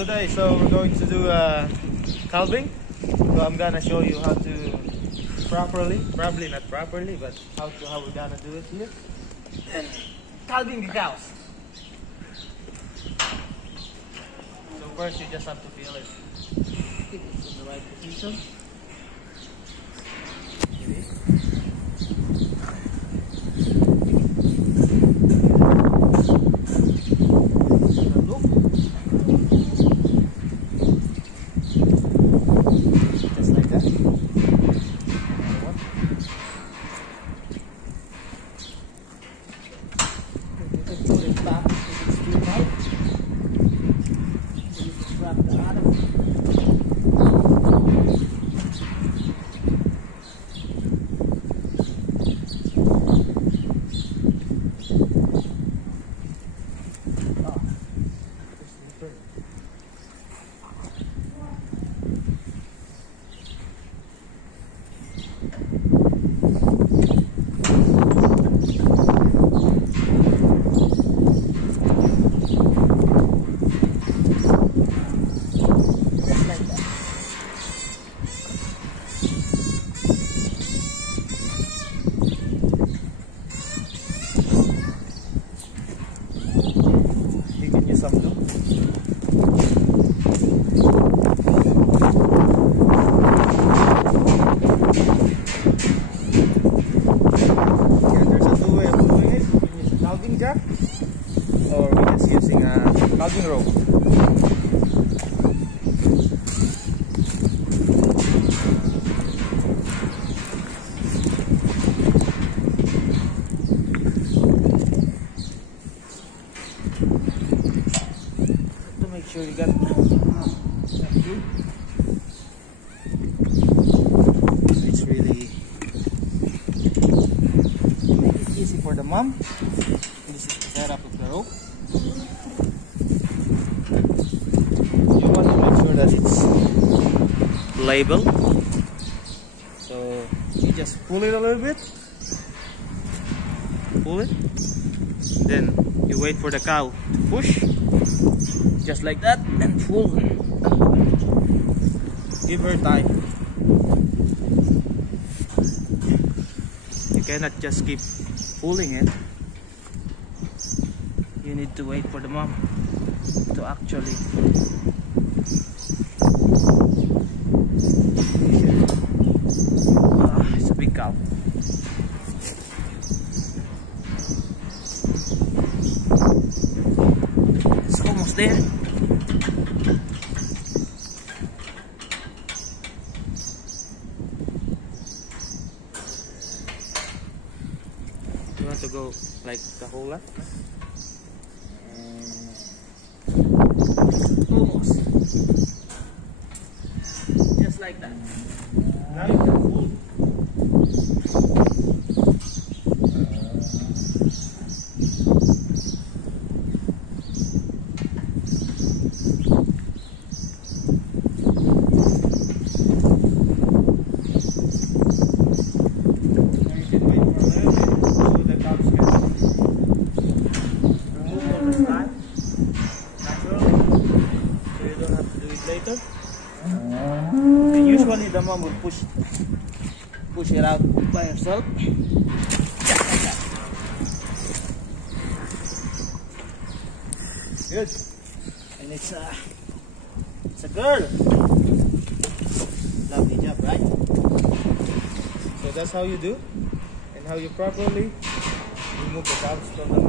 today, so we're going to do calving. So I'm gonna show you how to probably not properly, but how we're gonna do it here. And calving the cows. So first you just have to feel it. Keep it in the right position. Just like that. You can pull it back if it's too tight. So you just grab the other. Some glue. Here, there's a two way of doing it. We can use a calving jack, or we're just using a calving rope. Make sure you got glue. It's really make it easy for the mom. This is the setup of the rope. You want to make sure that it's labeled. So you just pull it a little bit. Pull it. Then you wait for the cow to push. Just like that, and pull. Give her time. You cannot just keep pulling it. You need to wait for the mom to actually it's a big cow. It's almost there. You want to go like the whole lot? Almost. Just like that. Now you can pull. Later. And usually the mom will push it out by herself. Good. And it's a girl. Lovely job, right? So that's how you do, and how you properly remove the cows from the